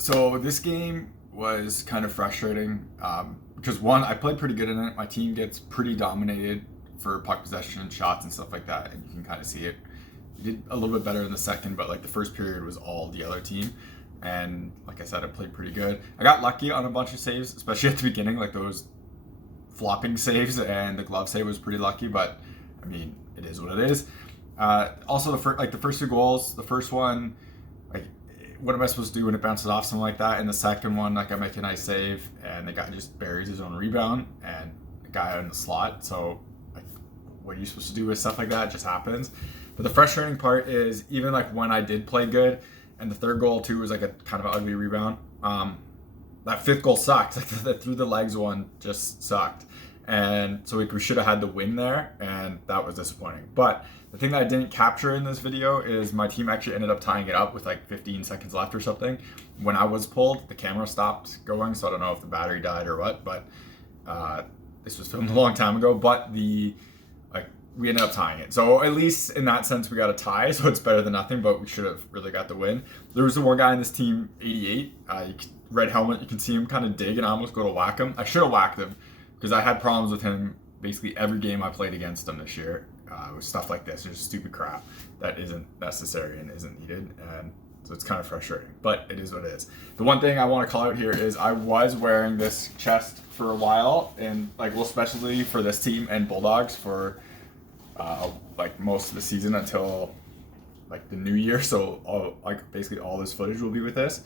So this game was kind of frustrating because one, I played pretty good in it. My team gets pretty dominated for puck possession, shots, and stuff like that, and you can kind of see it. We did a little bit better in the second, but like the first period was all the other team. And like I said, I played pretty good. I got lucky on a bunch of saves, especially at the beginning, like those flopping saves, and the glove save was pretty lucky. But I mean, it is what it is. Also, the first two goals, the first one, like, what am I supposed to do when it bounces off something like that? And the second one, like, I make a nice save, and the guy just buries his own rebound, and the guy out in the slot. So, like, what are you supposed to do with stuff like that? It just happens. But the frustrating part is, even like when I did play good, and the third goal too was like a kind of an ugly rebound. That fifth goal sucked. Like the through the legs one just sucked. And so we should have had the win there, and that was disappointing. But the thing that I didn't capture in this video is my team actually ended up tying it up with like 15 seconds left or something. When I was pulled, the camera stopped going, so I don't know if the battery died or what, but this was filmed a long time ago, but we ended up tying it. So at least in that sense, we got a tie, so it's better than nothing, but we should have really got the win. There was the one guy in this team, 88, red helmet, you can see him kind of dig, and I almost go to whack him. I should have whacked him, because I had problems with him basically every game I played against him this year. With stuff like this, just stupid crap that isn't necessary and isn't needed, and so it's kind of frustrating, but it is what it is. The one thing I want to call out here is I was wearing this chest for a while, and like, well, especially for this team and Bulldogs for like most of the season until like the new year. So basically all this footage will be with this.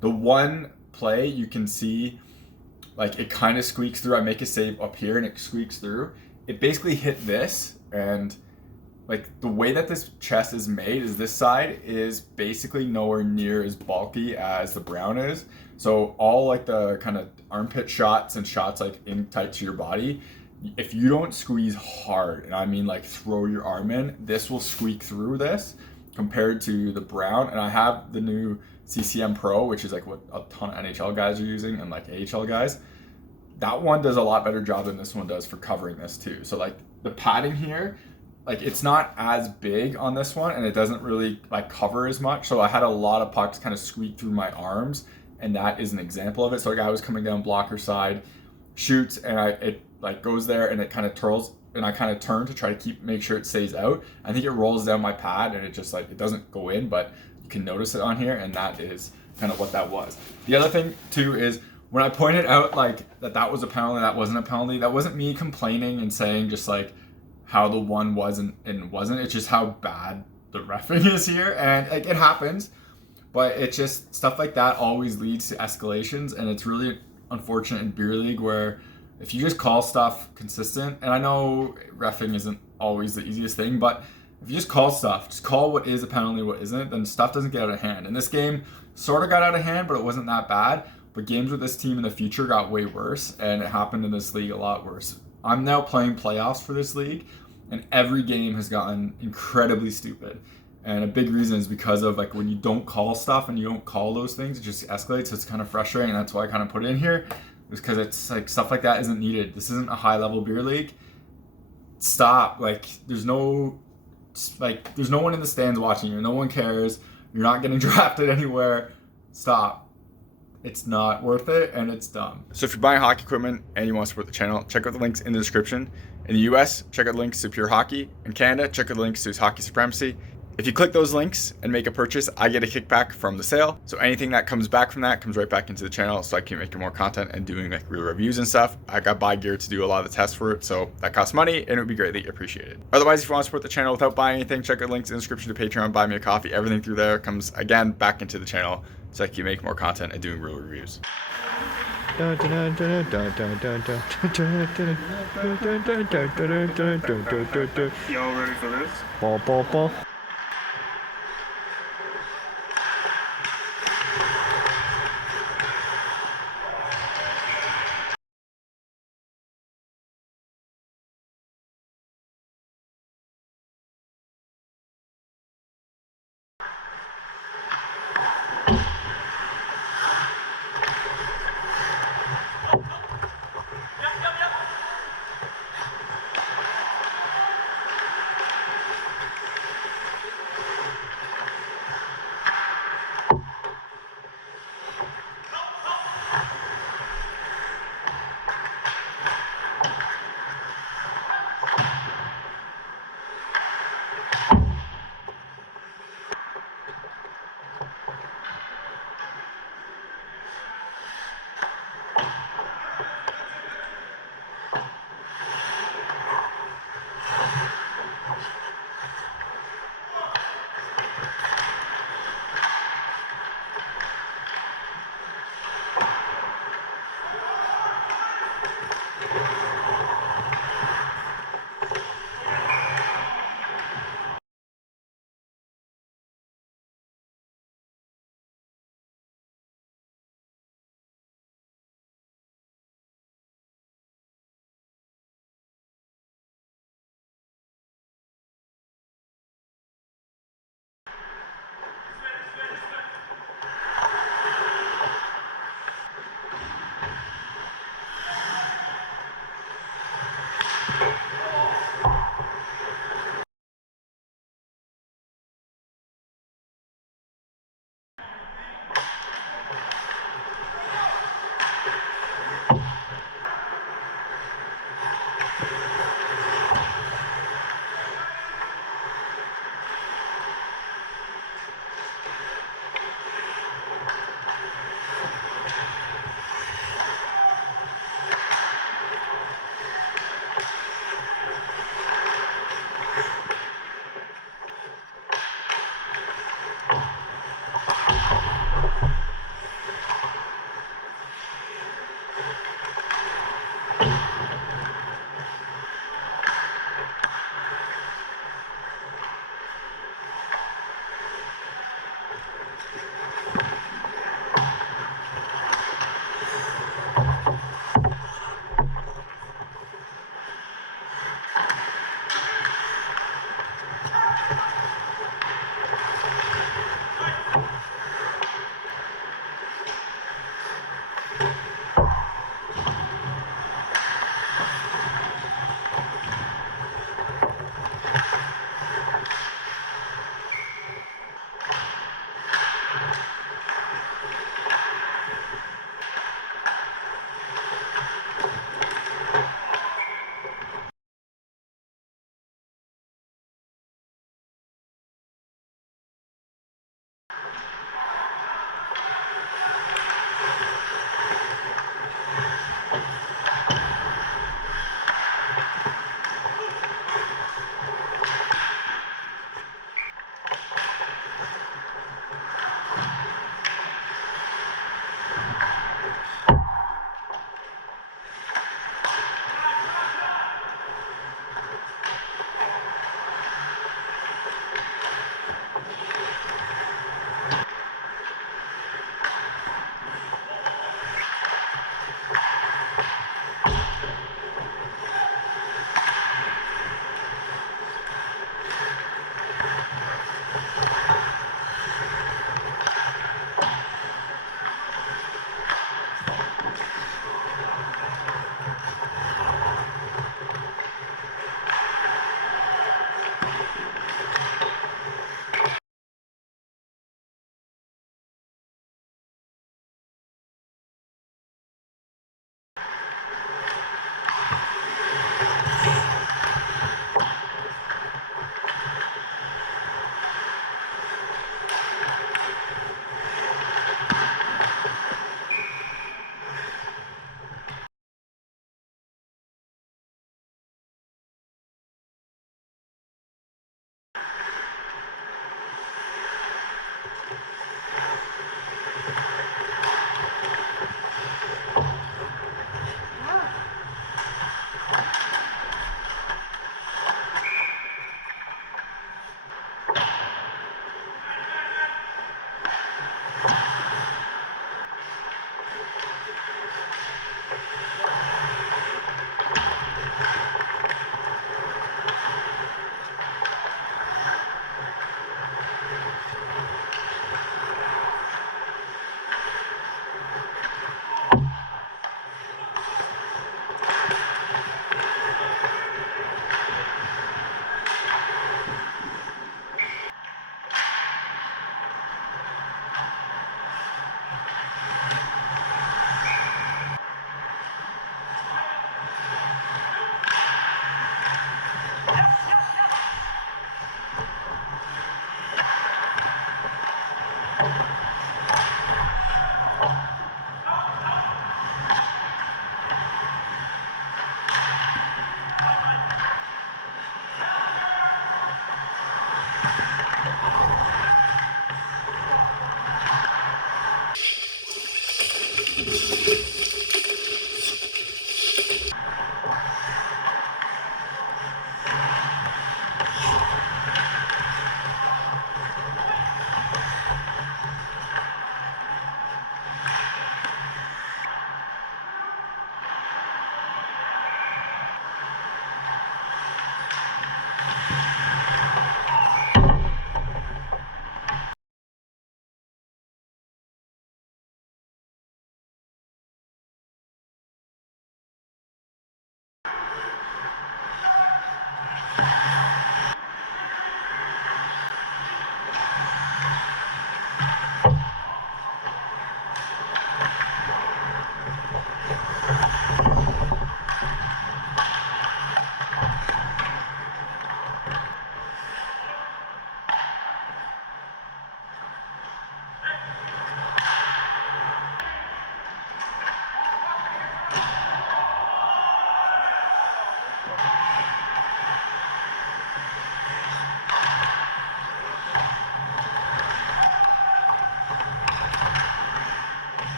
The one play you can see, like, it kind of squeaks through. I make a save up here and it squeaks through. It basically hit this, and like the way that this chest is made is this side is basically nowhere near as bulky as the brown is. So all like the kind of armpit shots and shots like in tight to your body, if you don't squeeze hard, and I mean like throw your arm in, this will squeak through this compared to the brown. And I have the new CCM Pro, which is like what a ton of NHL guys are using and like AHL guys. That one does a lot better job than this one does for covering this too. So like the padding here, like it's not as big on this one, and it doesn't really like cover as much. So I had a lot of pucks kind of squeak through my arms, and that is an example of it. So a guy was coming down blocker side, shoots, and it like goes there, and it kind of twirls, and I kind of turn to try to make sure it stays out. I think it rolls down my pad, and it just like, it doesn't go in, but you can notice it on here, and that is kind of what that was. The other thing too is when I pointed out like that was a penalty, that wasn't a penalty, that wasn't me complaining and saying just like how the one wasn't and wasn't. It's just how bad the reffing is here, and like, it happens, but it's just stuff like that always leads to escalations, and it's really unfortunate in beer league where if you just call stuff consistent, and I know reffing isn't always the easiest thing, but if you just call stuff, just call what is a penalty, what isn't, then stuff doesn't get out of hand. And this game sort of got out of hand, but it wasn't that bad. But games with this team in the future got way worse, and it happened in this league a lot worse. I'm now playing playoffs for this league, and every game has gotten incredibly stupid. And a big reason is because of like when you don't call stuff and you don't call those things, it just escalates. So it's kind of frustrating. And that's why I kind of put it in here, is because it's like stuff like that isn't needed. This isn't a high level beer league. Stop. Like there's no one in the stands watching you. No one cares. You're not getting drafted anywhere. Stop. It's not worth it, and it's dumb. So if you're buying hockey equipment and you want to support the channel, check out the links in the description. In the US, check out the links to Pure Hockey. In Canada, check out the links to Hockey Supremacy. If you click those links and make a purchase, I get a kickback from the sale. So anything that comes back from that comes right back into the channel, so I can make more content and doing like real reviews and stuff. I got buy gear to do a lot of the tests for it, so that costs money, and it would be greatly appreciated. Otherwise, if you want to support the channel without buying anything, check out links in the description to Patreon, buy me a coffee. Everything through there comes again back into the channel, so I can make more content and doing real reviews. Y'all ready for this?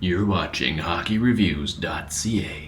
You're watching HockeyReviews.ca.